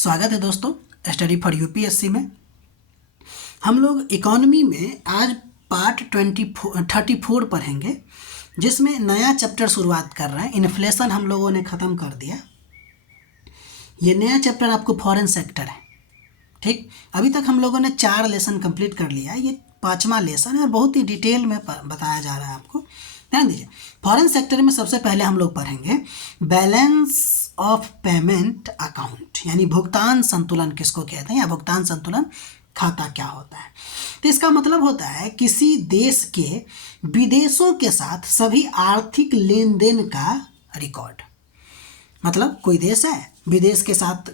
स्वागत है दोस्तों स्टडी फॉर यूपीएससी में। हम लोग इकोनॉमी में आज पार्ट 34 पढ़ेंगे, जिसमें नया चैप्टर शुरुआत कर रहे हैं। इन्फ्लेशन हम लोगों ने ख़त्म कर दिया। ये नया चैप्टर आपको फॉरेन सेक्टर है। ठीक, अभी तक हम लोगों ने 4 लेसन कंप्लीट कर लिया। ये 5वां लेसन है और बहुत ही डिटेल में बताया जा रहा है आपको। ध्यान दीजिए, फॉरेन सेक्टर में सबसे पहले हम लोग पढ़ेंगे बैलेंस ऑफ पेमेंट अकाउंट, यानी भुगतान संतुलन किसको कहते हैं, या भुगतान संतुलन खाता क्या होता है। तो इसका मतलब होता है किसी देश के विदेशों के साथ सभी आर्थिक लेन देन का रिकॉर्ड। मतलब कोई देश है, विदेश के साथ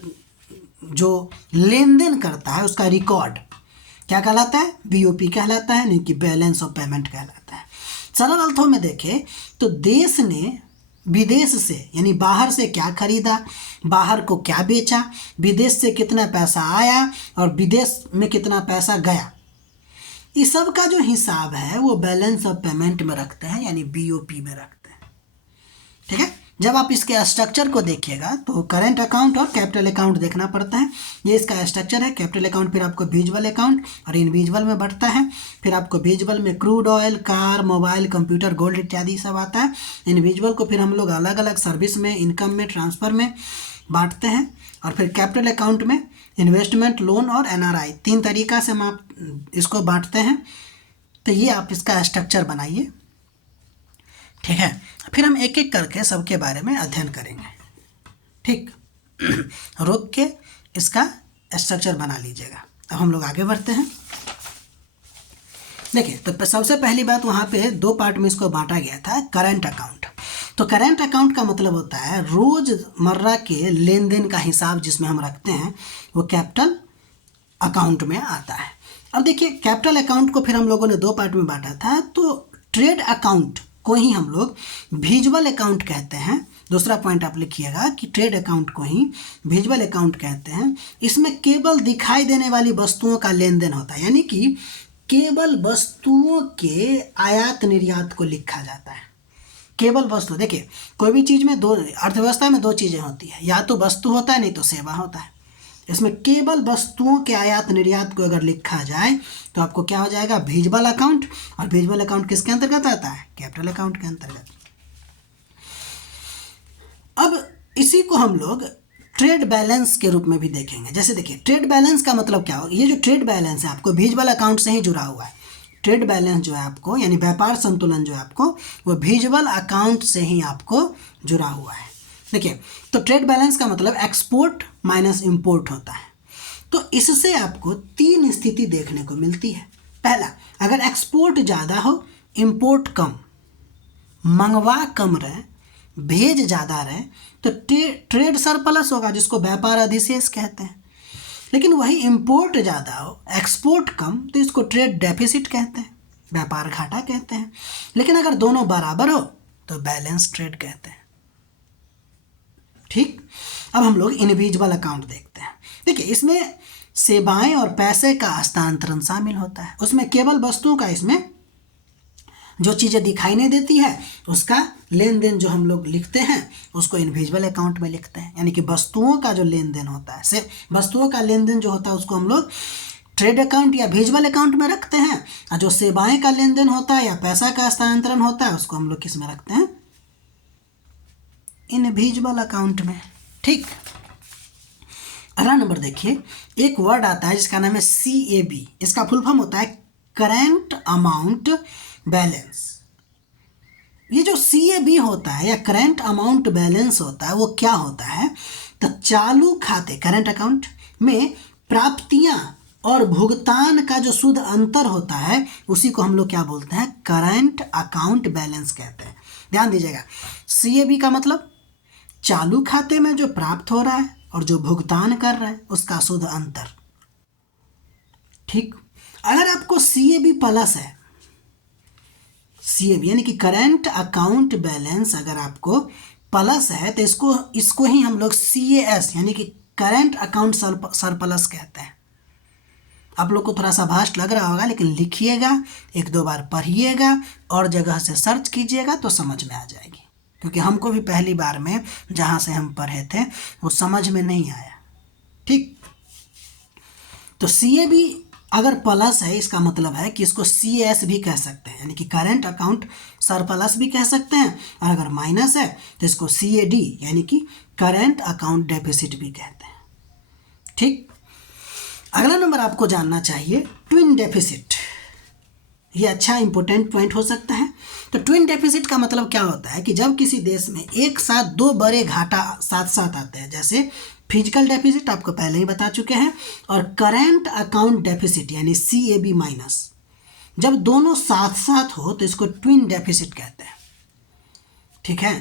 जो लेन देन करता है उसका रिकॉर्ड क्या कहलाता है, बीओपी कहलाता है, नहीं कि बैलेंस ऑफ पेमेंट कहलाता है। सरल अर्थों में देखें तो देश ने विदेश से यानी बाहर से क्या खरीदा, बाहर को क्या बेचा, विदेश से कितना पैसा आया और विदेश में कितना पैसा गया, इस सब का जो हिसाब है वो बैलेंस ऑफ पेमेंट में रखते हैं, यानी बीओपी में रखते हैं। ठीक है, जब आप इसके स्ट्रक्चर को देखिएगा तो करेंट अकाउंट और कैपिटल अकाउंट देखना पड़ता है। ये इसका स्ट्रक्चर है। कैपिटल अकाउंट फिर आपको विजुअल अकाउंट और इनविजुअल में बढ़ता है। फिर आपको विजुअल में crude oil, car, mobile, computer, gold इत्यादि सब आता है। इनविजुअल को फिर हम लोग अलग अलग सर्विस में, इनकम में, ट्रांसफ़र में बांटते हैं। और फिर कैपिटल अकाउंट में इन्वेस्टमेंट, लोन और एनआरआई 3 तरीका से हम आप इसको बांटते हैं। तो ये आप इसका स्ट्रक्चर बनाइए। ठीक है, फिर हम एक एक करके सबके बारे में अध्ययन करेंगे। ठीक, रोक के इसका स्ट्रक्चर बना लीजिएगा। अब हम लोग आगे बढ़ते हैं। देखिए, तो सबसे पहली बात वहाँ पे 2 पार्ट में इसको बांटा गया था, करंट अकाउंट। तो करंट अकाउंट का मतलब होता है रोज़मर्रा के लेन देन का हिसाब जिसमें हम रखते हैं, वो कैपिटल अकाउंट में आता है। अब देखिए, कैपिटल अकाउंट को फिर हम लोगों ने 2 पार्ट में बांटा था। तो ट्रेड अकाउंट को ही हम लोग विजुअल अकाउंट कहते हैं। दूसरा पॉइंट आप लिखिएगा कि ट्रेड अकाउंट को ही विजुअल अकाउंट कहते हैं। इसमें केवल दिखाई देने वाली वस्तुओं का लेन देन होता है, यानी कि केवल वस्तुओं के आयात निर्यात को लिखा जाता है। केवल वस्तु, देखिए कोई भी चीज़ में अर्थव्यवस्था में 2 चीज़ें होती है, या तो वस्तु होता है, नहीं तो सेवा होता है। इसमें केवल वस्तुओं के आयात निर्यात को अगर लिखा जाए तो आपको क्या हो जाएगा, विजुअल अकाउंट। और विजुअल अकाउंट किसके अंतर्गत आता है, कैपिटल अकाउंट के अंतर्गत। अब इसी को हम लोग ट्रेड बैलेंस के रूप में भी देखेंगे। जैसे देखिए, ट्रेड बैलेंस का मतलब क्या होगा, ये जो ट्रेड बैलेंस है आपको विजुअल अकाउंट से ही जुड़ा हुआ है। ट्रेड बैलेंस जो है आपको, यानी व्यापार संतुलन जो है आपको, वो विजुअल अकाउंट से ही आपको जुड़ा हुआ है। देखिए, तो ट्रेड बैलेंस का मतलब एक्सपोर्ट माइनस इंपोर्ट होता है। तो इससे आपको 3 स्थिति देखने को मिलती है। पहला, अगर एक्सपोर्ट ज़्यादा हो, इंपोर्ट कम, मंगवा कम रहे, भेज ज़्यादा रहे, तो ट्रेड सरप्लस होगा, जिसको व्यापार अधिशेष कहते हैं। लेकिन वही इंपोर्ट ज़्यादा हो, एक्सपोर्ट कम, तो इसको ट्रेड डेफिसिट कहते हैं, व्यापार घाटा कहते हैं। लेकिन अगर दोनों बराबर हो तो बैलेंस ट्रेड कहते हैं। ठीक, अब हम लोग इनविजुअल अकाउंट देखते हैं। देखिए, इसमें सेवाएं और पैसे का हस्तांतरण शामिल होता है। उसमें केवल वस्तुओं का, इसमें जो चीज़ें दिखाई नहीं देती है उसका लेन देन जो हम लोग लिखते हैं उसको इनविजुअल अकाउंट में लिखते हैं। यानी कि वस्तुओं का जो लेन देन होता है, सिर्फ वस्तुओं का लेन देन जो होता है उसको हम लोग ट्रेड अकाउंट या विजुअल अकाउंट में रखते हैं। और जो सेवाएं का लेन देन होता है या पैसा का हस्तांतरण होता है उसको हम लोग किस में रखते हैं, इनविजुअल अकाउंट में। ठीक, अगला नंबर देखिए, एक वर्ड आता है जिसका नाम है CAB। इसका फुल फॉर्म होता है करंट अमाउंट बैलेंस। ये जो CAB होता है या करंट अमाउंट बैलेंस होता है, वो क्या होता है, तो चालू खाते करंट अकाउंट में प्राप्तियां और भुगतान का जो शुद्ध अंतर होता है उसी को हम लोग क्या बोलते हैं, करंट अकाउंट बैलेंस कहते हैं। ध्यान दीजिएगा, CAB का मतलब चालू खाते में जो प्राप्त हो रहा है और जो भुगतान कर रहा है उसका शुद्ध अंतर। ठीक, अगर आपको CAB प्लस है, CAB यानी कि करंट अकाउंट बैलेंस अगर आपको प्लस है तो इसको ही हम लोग CAS यानी कि करंट अकाउंट सरप्लस कहते हैं। आप लोग को थोड़ा सा भास्ट लग रहा होगा, लेकिन लिखिएगा, 1-2 बार पढ़िएगा और जगह से सर्च कीजिएगा तो समझ में आ जाएगी। क्योंकि हमको भी पहली बार में जहाँ से हम पढ़े थे वो समझ में नहीं आया। ठीक, तो CAB अगर प्लस है इसका मतलब है कि इसको CS भी कह सकते हैं, यानी कि करेंट अकाउंट सरप्लस भी कह सकते हैं, और अगर माइनस है तो इसको CAD यानी कि करेंट अकाउंट डेफिसिट भी कहते हैं। ठीक, अगला नंबर आपको जानना चाहिए ट्विन डेफिसिट। ये अच्छा इंपॉर्टेंट पॉइंट हो सकता है। तो ट्विन डेफिसिट का मतलब क्या होता है कि जब किसी देश में एक साथ दो बड़े घाटा साथ साथ आते हैं, जैसे फिजिकल डेफिसिट आपको पहले ही बता चुके हैं, और करेंट अकाउंट डेफिसिट यानी CAB माइनस, जब दोनों साथ साथ हो तो इसको ट्विन डेफिसिट कहते हैं। ठीक है,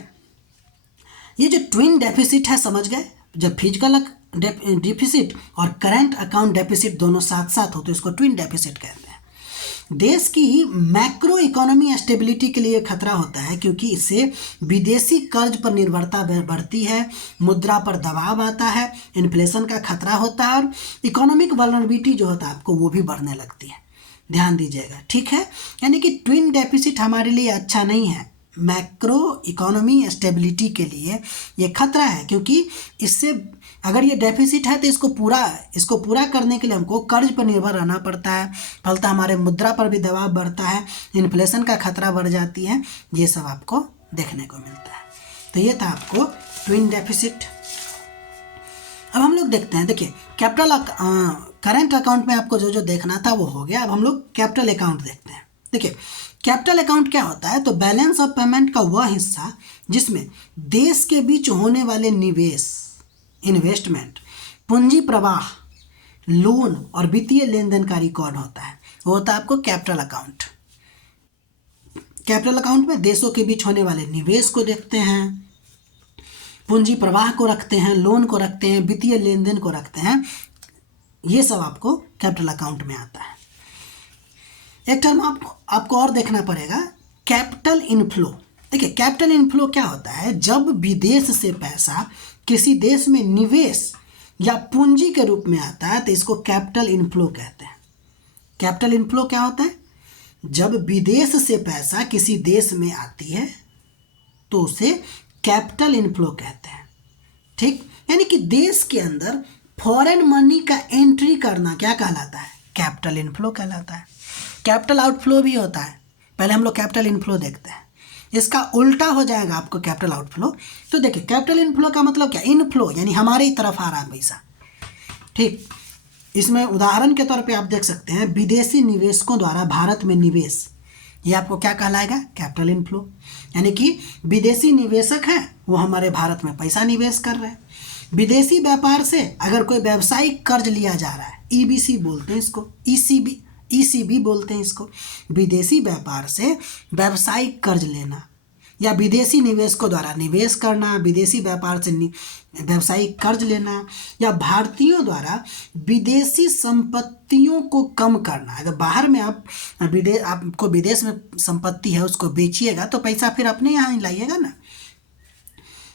ये जो ट्विन डेफिसिट है समझ गए, जब फिजिकल डेफिसिट और करेंट अकाउंट डेफिसिट दोनों साथ साथ हो तो इसको ट्विन डेफिसिट कहते हैं। देश की मैक्रो इकोनॉमी स्टेबिलिटी के लिए खतरा होता है, क्योंकि इससे विदेशी कर्ज पर निर्भरता बढ़ती है, मुद्रा पर दबाव आता है, इन्फ्लेशन का खतरा होता है, और इकोनॉमिक वल्नरेबिलिटी जो होता है आपको वो भी बढ़ने लगती है। ध्यान दीजिएगा, ठीक है। यानी कि ट्विन डेफिसिट हमारे लिए अच्छा नहीं है, मैक्रो इकोनॉमी स्टेबिलिटी के लिए ये खतरा है, क्योंकि इससे अगर ये डेफिसिट है तो इसको पूरा करने के लिए हमको कर्ज पर निर्भर रहना पड़ता है, फलतः हमारे मुद्रा पर भी दबाव बढ़ता है, इन्फ्लेशन का खतरा बढ़ जाती है, ये सब आपको देखने को मिलता है। तो ये था आपको ट्विन डेफिसिट। अब हम लोग देखते हैं, देखिए कैपिटल करेंट अकाउंट में आपको जो जो देखना था वो हो गया। अब हम लोग कैपिटल अकाउंट देखते हैं। देखिए कैपिटल अकाउंट क्या होता है, तो बैलेंस ऑफ पेमेंट का वह हिस्सा जिसमें देश के बीच होने वाले निवेश, इन्वेस्टमेंट, पूंजी प्रवाह, लोन और वित्तीय लेन देन का रिकॉर्ड होता है, वो होता है आपको कैपिटल अकाउंट। कैपिटल अकाउंट में देशों के बीच होने वाले निवेश को देखते हैं, पूंजी प्रवाह को रखते हैं, लोन को रखते हैं, वित्तीय लेन देन को रखते हैं, ये सब आपको कैपिटल अकाउंट में आता है। एक टर्म आपको और देखना पड़ेगा, कैपिटल इनफ्लो। देखिए कैपिटल इनफ्लो क्या होता है, जब विदेश से पैसा किसी देश में निवेश या पूंजी के रूप में आता है तो इसको कैपिटल इनफ्लो कहते हैं। कैपिटल इनफ्लो क्या होता है, जब विदेश से पैसा किसी देश में आती है तो उसे कैपिटल इनफ्लो कहते हैं। ठीक, यानी कि देश के अंदर फॉरेन मनी का एंट्री करना क्या कहलाता है, कैपिटल इनफ्लो कहलाता है। कैपिटल आउटफ्लो भी होता है, पहले हम लोग कैपिटल इनफ्लो देखते हैं, इसका उल्टा हो जाएगा आपको कैपिटल आउटफ्लो। तो देखिए कैपिटल इनफ्लो का मतलब क्या, इनफ्लो यानी हमारी तरफ आ रहा है पैसा। ठीक, इसमें उदाहरण के तौर पे आप देख सकते हैं विदेशी निवेशकों द्वारा भारत में निवेश, ये आपको क्या कहलाएगा, कैपिटल इनफ्लो। यानी कि विदेशी निवेशक हैं वो हमारे भारत में पैसा निवेश कर रहे हैं। विदेशी व्यापार से अगर कोई व्यावसायिक कर्ज लिया जा रहा है, EBC बोलते हैं इसको, ECB बोलते हैं इसको, विदेशी व्यापार से व्यावसायिक कर्ज लेना या विदेशी निवेशकों द्वारा निवेश करना, विदेशी व्यापार से व्यावसायिक कर्ज लेना, या भारतीयों द्वारा विदेशी संपत्तियों को कम करना। अगर बाहर में आपको विदेश में संपत्ति है उसको बेचिएगा तो पैसा फिर अपने यहाँ ही लाइएगा ना।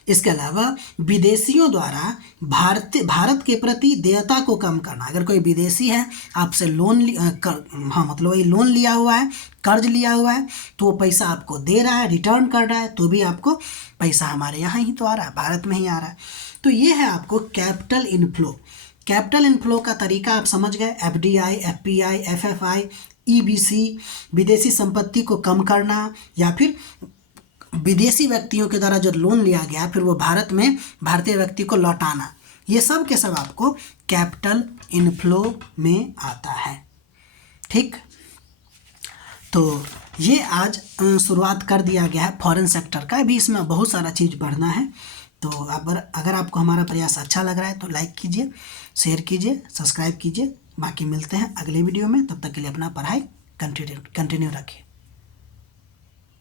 इसके अलावा विदेशियों द्वारा भारत के प्रति देयता को कम करना। अगर कोई विदेशी है आपसे लोन लिया हुआ है, कर्ज लिया हुआ है, तो वो पैसा आपको दे रहा है, रिटर्न कर रहा है, तो भी आपको पैसा हमारे यहाँ ही तो आ रहा है, भारत में ही आ रहा है। तो ये है आपको कैपिटल इनफ्लो। कैपिटल इनफ्लो का तरीका आप समझ गए, FDI, FPI, FFI, EBC, विदेशी संपत्ति को कम करना, या फिर विदेशी व्यक्तियों के द्वारा जो लोन लिया गया फिर वो भारत में भारतीय व्यक्ति को लौटाना, ये सब के सब आपको कैपिटल इनफ्लो में आता है। ठीक, तो ये आज शुरुआत कर दिया गया है फॉरेन सेक्टर का, अभी इसमें बहुत सारा चीज़ बढ़ना है। तो अगर आपको हमारा प्रयास अच्छा लग रहा है तो लाइक कीजिए, शेयर कीजिए, सब्सक्राइब कीजिए। बाकी मिलते हैं अगले वीडियो में, तब तक के लिए अपना पढ़ाई कंटिन्यू रखिए।